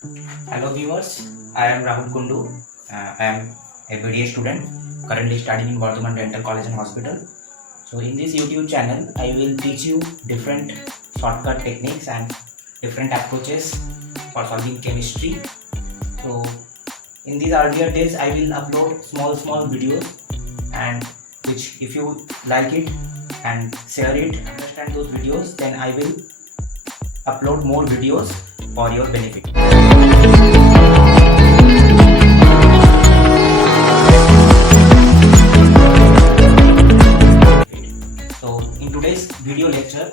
Hello viewers, I am Rahul Kundu. I am a BDA student currently studying in Bardhaman Dental College and Hospital. So in this YouTube channel, I will teach you different shortcut techniques and different approaches for solving chemistry. So in these earlier days, I will upload small videos, and which if you like it and share it, understand those videos, then I will upload more videos for your benefit. So in today's video lecture,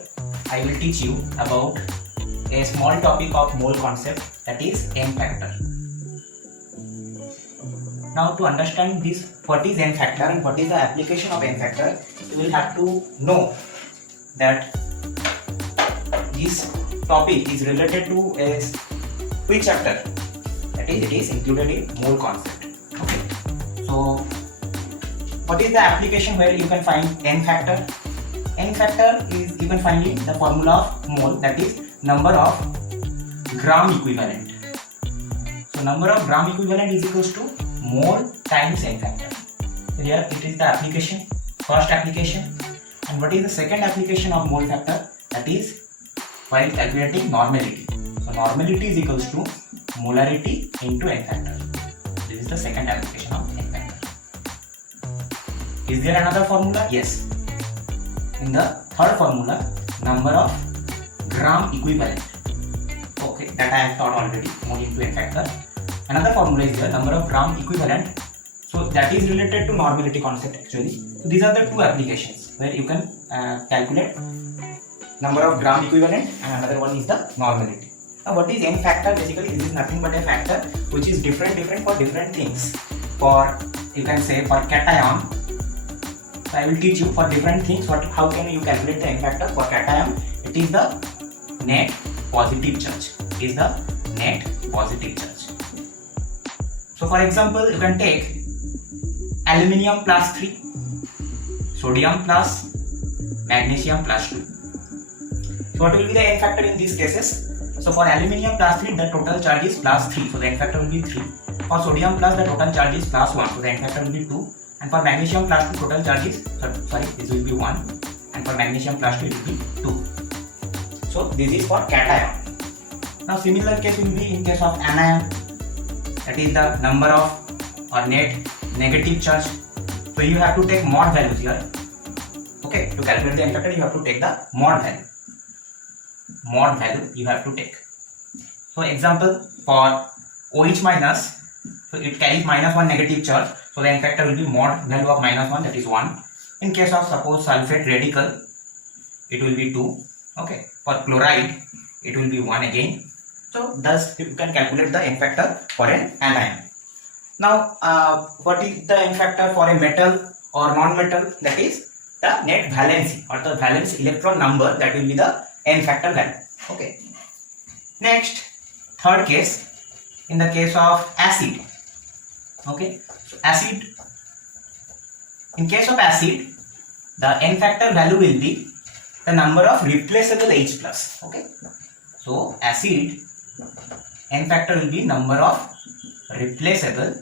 I will teach you about a small topic of mole concept, that is n factor. Now to understand this, what is n factor and what is the application of n factor, you will have to know that this topic is related to a which chapter, that is it is included in mole concept. Okay. So what is the application where you can find n factor? N factor is you can find in the formula of mole, that is number of gram equivalent. So number of gram equivalent is equals to mole times n factor. So here it is the application, first application. And what is the second application of mole factor? That is while calculating normality. So normality is equals to molarity into n factor. This is the second application of n factor. Is there another formula? Yes. In the third formula, number of gram equivalent. Okay, that I have taught already, mole into n factor. Another formula is there, number of gram equivalent. So that is related to normality concept actually. So these are the two applications where you can calculate number of gram equivalent, and another one is the normality. Now what is n factor? Basically this is nothing but a factor which is different for different things. For you can say for cation, so I will teach you for different things how can you calculate the n factor. For cation, it is the net positive charge. It is the net positive charge. So for example, you can take aluminium plus 3, sodium plus, magnesium plus 2. So what will be the n factor in these cases? So for aluminium plus 3, the total charge is plus 3, so the n factor will be 3. For sodium plus, the total charge is plus 1, so the n factor will be 2. And for magnesium plus 2, total charge is, this will be 1. And for magnesium plus 2, it will be 2. So this is for cation. Now similar case will be in case of anion, that is the number of or net negative charge. So you have to take mod values here. Okay, to calculate the n factor, you have to take the mod value. Mod value you have to take. So example, for OH minus, so it carries minus 1 negative charge, so the n factor will be mod value of minus 1, that is 1. In case of suppose sulfate radical, it will be 2. Okay, for chloride it will be 1 again. So thus you can calculate the n factor for an anion. Now what is the n factor for a metal or non-metal? That is the net valency or the valence electron number, that will be the n factor value. Okay. Next, third case, in the case of acid. Okay, so acid. In case of acid, the n factor value will be the number of replaceable H plus. Okay, so acid n factor will be number of replaceable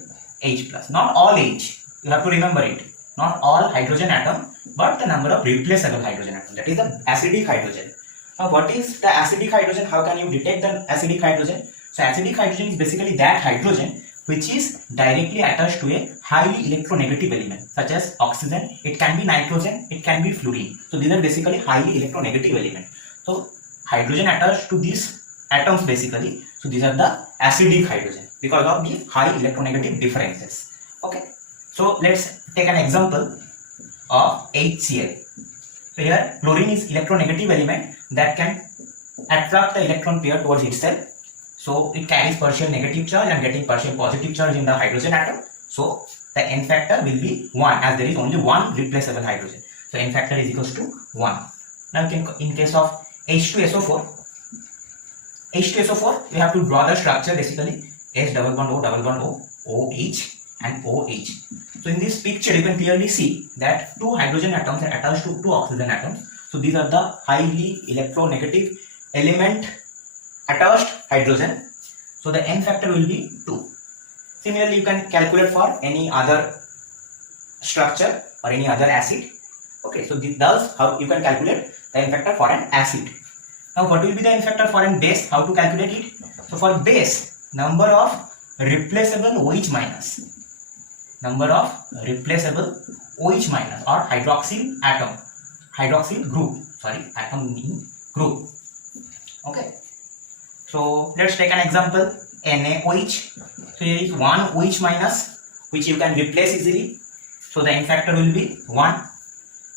H plus. Not all H. You have to remember it. Not all hydrogen atom, but the number of replaceable hydrogen atom. That is the acidic hydrogen. Now what is the acidic hydrogen? How can you detect the acidic hydrogen? So acidic hydrogen is basically that hydrogen which is directly attached to a highly electronegative element such as oxygen. It can be nitrogen, it can be fluorine. So these are basically highly electronegative elements. So hydrogen attached to these atoms basically. So these are the acidic hydrogen because of the high electronegative differences. Okay. So let's take an example of HCl. So here chlorine is electronegative element that can attract the electron pair towards itself. So it carries partial negative charge and getting partial positive charge in the hydrogen atom. So the n factor will be 1 as there is only one replaceable hydrogen. So n factor is equals to 1. Now in case of H2SO4, you have to draw the structure basically H double bond O, OH and OH. So in this picture you can clearly see that two hydrogen atoms are attached to two oxygen atoms. So these are the highly electronegative element attached hydrogen. so the n factor will be 2. Similarly, you can calculate for any other structure or any other acid. Okay, so thus how you can calculate the n factor for an acid. Now what will be the n factor for an base? How to calculate it? So for base, number of replaceable OH minus, number of replaceable OH minus or hydroxyl atom, hydroxyl group, sorry, atom meaning group. Okay, so let's take an example, NaOH. So here is one OH minus which you can replace easily, so the n factor will be 1.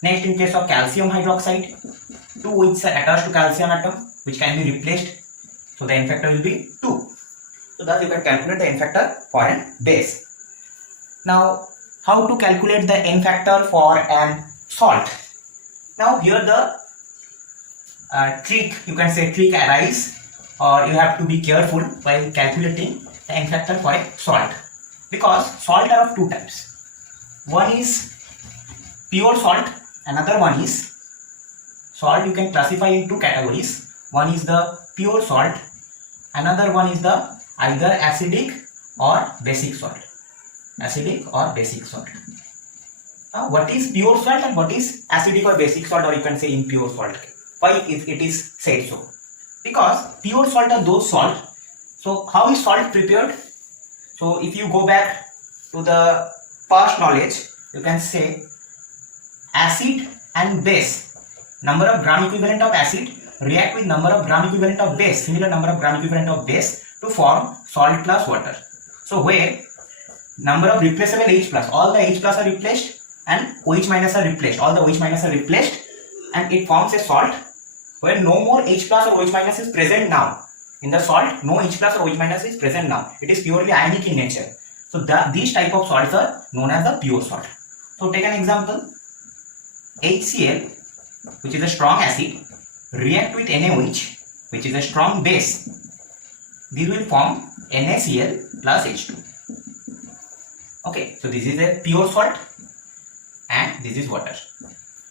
Next, in case of calcium hydroxide, 2 OHs are attached to calcium atom which can be replaced, so the n factor will be 2. So thus you can calculate the n factor for an base. Now how to calculate the n factor for an salt? Now here the trick, you can say trick arise, or you have to be careful while calculating the n factor for a salt, because salt are of two types. One is pure salt, another one is salt. You can classify in two categories. One is the pure salt, another one is the either acidic or basic salt, acidic or basic salt. Now what is pure salt and what is acidic or basic salt, or you can say impure salt? Why it is said so? Because pure salt are those salt. So how is salt prepared? So if you go back to the past knowledge, you can say acid and base, number of gram equivalent of acid react with number of gram equivalent of base, similar number of gram equivalent of base, to form salt plus water. So where number of replaceable H plus, all the H plus are replaced and OH minus are replaced, all the OH minus are replaced, and it forms a salt where no more H plus or OH minus is present now. In the salt, no H plus or OH minus is present now. It is purely ionic in nature. So these type of salts are known as the pure salt. So take an example, HCl, which is a strong acid, react with NaOH, which is a strong base. These will form NaCl plus H2. Okay, so this is a pure salt and this is water.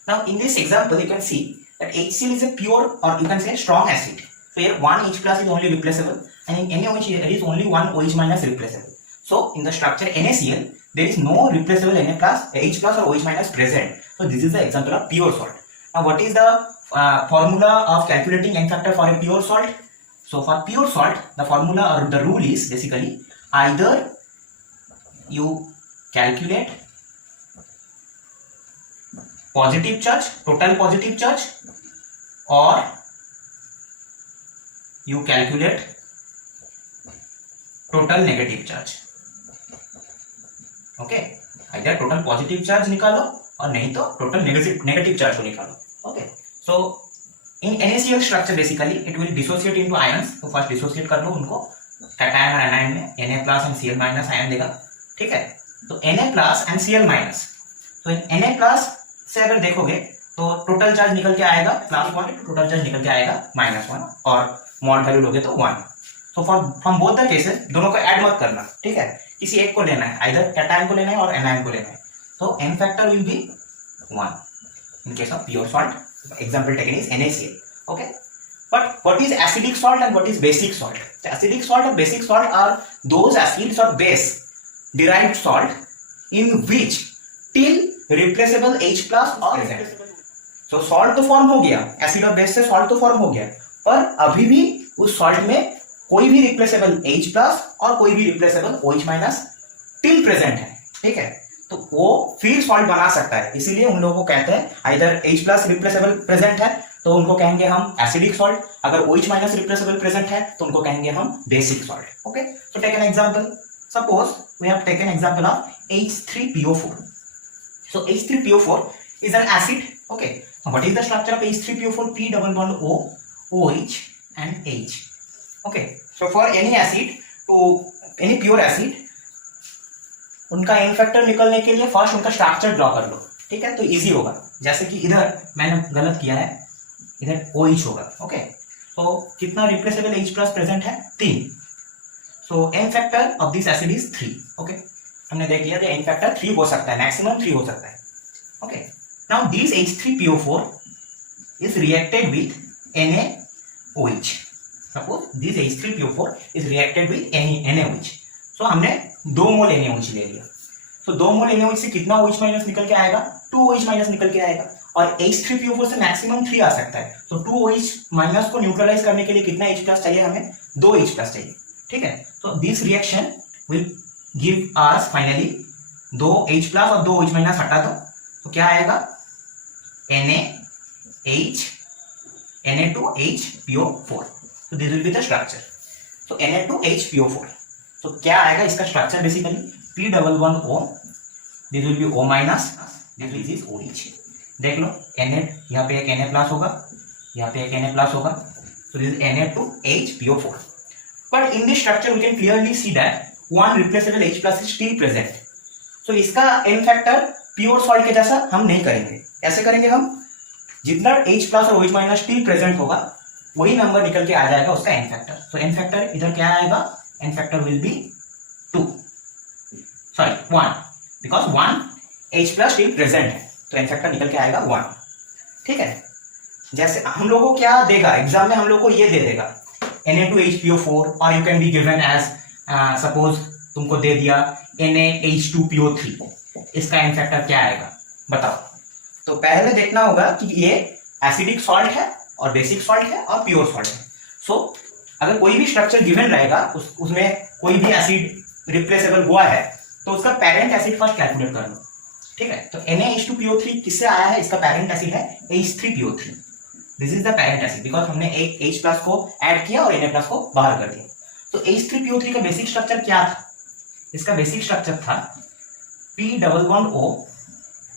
Now in this example, you can see that HCl is a pure, or you can say strong acid. So here one H plus is only replaceable, and in NaOH there is only one OH minus replaceable. So in the structure NaCl, there is no replaceable Na plus, H plus or OH minus present. So this is the example of pure salt. Now what is the formula of calculating n factor for a pure salt? So for pure salt, the formula or the rule is basically either you calculate positive charge, total positive charge, or you calculate total negative charge. Okay, either total positive charge निकालो और नहीं तो total negative charge को निकालो. Okay, so in NaCl structure basically it will dissociate into ions. तो first dissociate कर लो उनको, cation और anion में Na plus and Cl minus ion देगा. ठीक है, तो Na plus and Cl minus. तो Na plus से अगर देखोगे तो टोटल चार्ज निकल के आएगा +1, टोटल चार्ज निकल के आएगा -1, और मॉल वैल्यू लोगे तो 1. So from both the cases दोनों को ऐड मत करना. ठीक है, किसी एक को लेना है, आइदर कैटायन को लेना है और एनायन को लेना है. तो n factor will be 1 in case of pure salt. Example taken is NaCl. Okay, but what is acidic salt and what is basic salt? Acidic salt और basic salt are those acids और base derived salt in which till replaceable H plus or present. So salt तो form हो गया, acid और base से salt तो form हो गया, पर अभी भी उस सॉल्ट में कोई भी रिप्लेसेबल H प्लस और कोई भी replaceable OH minus till present है. ठीक है, तो वो फिर सॉल्ट बना सकता है. इसीलिए उन लोगों को कहते हैं either H plus replaceable present है तो उनको कहेंगे हम एसिडिक सॉल्ट, अगर OH माइनस रिप्लेसेबल प्रेजेंट है तो उनको कहेंगे हम basic salt. Okay, so take an example. Suppose we have taken example of H3PO4. So H3PO4 is an acid. Okay, now what is the structure of H3PO4? P double bond O, OH and H. Okay, so for any acid to any pure acid, उनका n factor निकलने के लिए first उनका structure draw कर लो. ठीक है, तो easy होगा. जैसे कि इधर मैंने गलत किया है, इधर OH होगा. ओके, तो कितना रिप्लेसेबल H प्लस प्रेजेंट है? 3. So n factor of this acid is 3. Okay, हमने देख लिया कि n factor 3 हो सकता है, maximum 3 हो सकता है. Okay, now this H3PO4 is reacted with NaOH. Suppose this H3PO4 is reacted with NaOH. सो हमने 2 मोल NaOH ले लिया. तो 2 मोल NaOH से कितना OH माइनस निकल के आएगा? 2 OH माइनस निकल के आएगा. और H3PO4 से मैक्सिमम 3 आ सकता है. तो 2 OH माइनस को न्यूट्रलाइज करने के लिए कितना H प्लस चाहिए हमें? 2 H प्लस चाहिए. ठीक है. तो this reaction will give us finally 2 H plus और 2 OH माइनस हटा दो तो क्या आएगा? Na2HPO4. So this will be the structure. So Na2HPO4. So क्या आएगा इसका structure? Basically P11O. This will be O minus. This is OH. देख लो Na, यहाँ पे एक Na प्लस होगा, यहाँ पे एक Na प्लस होगा. So this is Na2HPO4. But in this structure we can clearly see that one replaceable H plus is still present. So इसका n फैक्टर प्योर सॉल्ट के जैसा हम नहीं करेंगे. ऐसे करेंगे हम, जितना H प्लस और OH माइनस स्टिल प्रेजेंट होगा वही नंबर निकल के आ जाएगा उसका n फैक्टर. सो n फैक्टर इधर क्या आएगा? n factor will B 2, sorry 1, because 1 H plus still present है तो n फैक्टर निकल के आएगा 1. ठीक है. जैसे हम लोगों को क्या देगा एग्जाम में, हम लोग को ये दे देगा Na2HPO4 और you can be given as suppose तुमको दे दिया NaH2PO3. इसका n फैक्टर क्या आएगा बताओ. तो पहले देखना होगा कि ये एसिडिक सॉल्ट है और बेसिक सॉल्ट है और प्योर सॉल्ट है. सो अगर कोई भी स्ट्रक्चर गिवन रहेगा उसमें कोई भी एसिड रिप्लेसेबल हुआ है तो उसका पेरेंट एसिड फर्स्ट कैलकुलेट कर लो. ठीक है. तो NaH2PO3 किससे आया है? इसका पेरेंट एसिड है H3PO3. This is the parent acid because हमने एक H प्लस को ऐड किया और Na प्लस को बाहर कर दिया. तो H3PO3 का बेसिक स्ट्रक्चर क्या था? इसका बेसिक स्ट्रक्चर था P11O,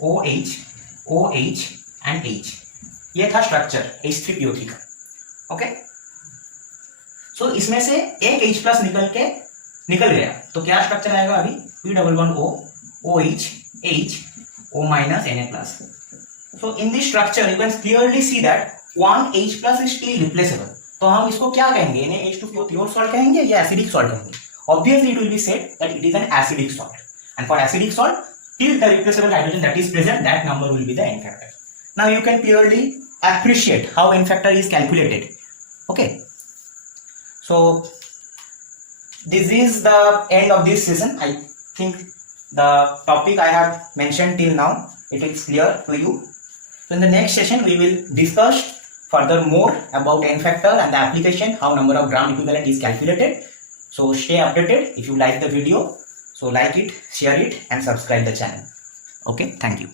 OH, OH and H. ये था स्ट्रक्चर H3PO3 का. ओके. सो इसमें से एक H प्लस निकल गया तो क्या स्ट्रक्चर आएगा अभी? P11O, OH, H, O minus Na plus. So in this structure you can clearly see that one H plus is still replaceable. तो हम इसको क्या कहेंगे? NaH2PO प्योर सॉल्ट कहेंगे या एसिडिक सॉल्ट कहेंगे? Obviously it will be said that it is an acidic salt. And for acidic salt, till the replaceable hydrogen that is present, that number will be the n factor. Now you can clearly appreciate how n factor is calculated. Okay. So this is the end of this session. I think the topic I have mentioned till now, it is clear to you. So in the next session we will discuss further more about n factor and the application, how number of gram equivalent is calculated. So stay updated. If you like the video, so like it, share it and subscribe the channel. Okay, thank you.